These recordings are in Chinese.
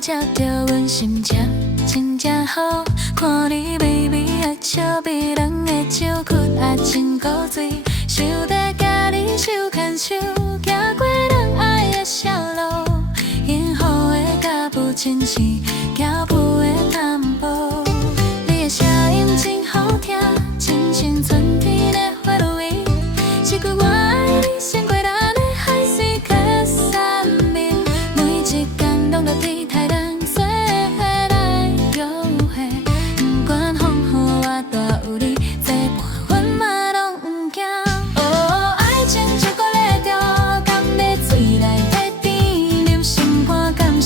照着阮心情真正好，看你微微的笑，比人的手骨也真古锥，想要甲你手牵手，行过人爱的小路，幸福的脚步亲像脚步的淡薄。你的声音真好听，亲像春天的花露味，一句我爱你胜过咱的海水和山明，每一天拢在对待咱。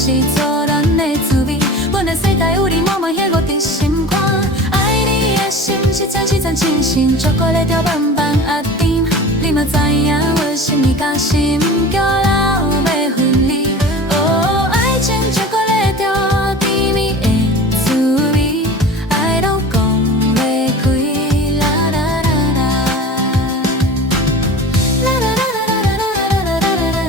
是错乱的滋味，阮的世界有你满满遐五滴心肝，爱你的心是层是层亲像巧克力条慢慢压甜，你嘛知影我心里甲心叫老要分离。哦，爱情巧克力条甜蜜的滋味，爱拢讲袂开，啦啦啦啦，啦啦啦啦啦啦啦啦啦啦啦啦。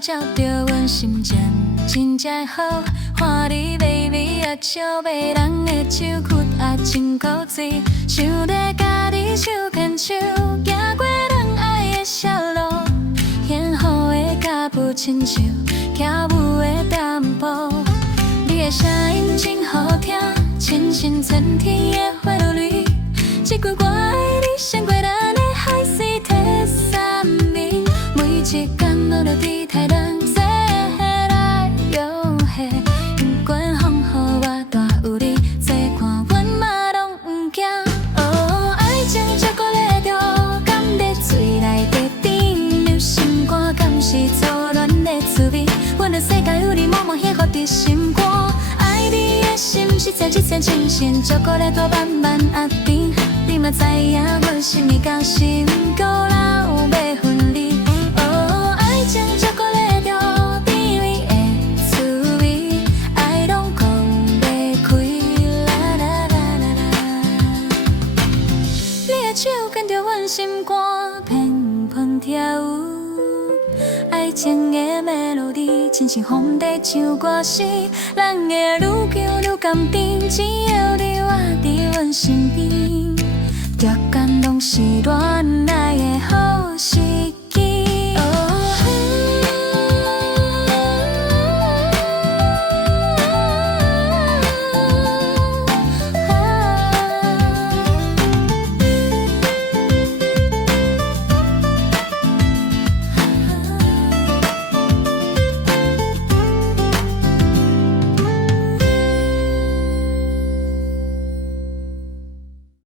照着阮心情真正好，看你微微的笑，迷人的手骨也真古锥，想要甲你手牵手，行过人爱的小路，幸福的脚步亲像跳舞的淡薄。你的声音真好听，亲像春天的花露蕊，一句我爱你胜过咱的海水和山明，每一天拢在对待咱。是错乱的滋味，阮的世界有你满满遐五滴心肝，爱你的心一层一层亲像巧克力大慢慢压甜，你嘛知影阮心里甲心叫老要分离。哦，爱情巧克力条甜蜜的滋味，爱拢讲袂开，啦啦啦啦啦。你的手牵着阮心肝，偏偏跳舞。爱情的 melody， 亲像风在唱歌时，咱会愈叫愈甘甜，只要你活伫阮身边，条件拢是恋爱的好时。